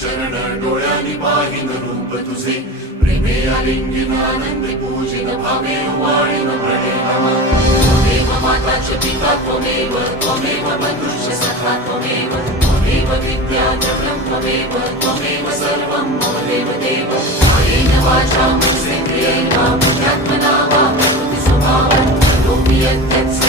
चरण डोळ्यांनी पाहिन रूप तुझे प्रेमे आलिंगिन आनंदी पूजिन भावे वाळीन प्रणय नमः त्वमेव माता च पिता त्वमेव त्वमेव बन्धुश्च सखा त्वमेव त्वमेव विद्या द्रव्यं त्वमेव त्वमेव सर्वं मम देवदेव कायेन वाचा मनसेन्द्रियेण वा बुद्ध्यात्मना वा प्रकृतिस्वभावात् करोमि यत्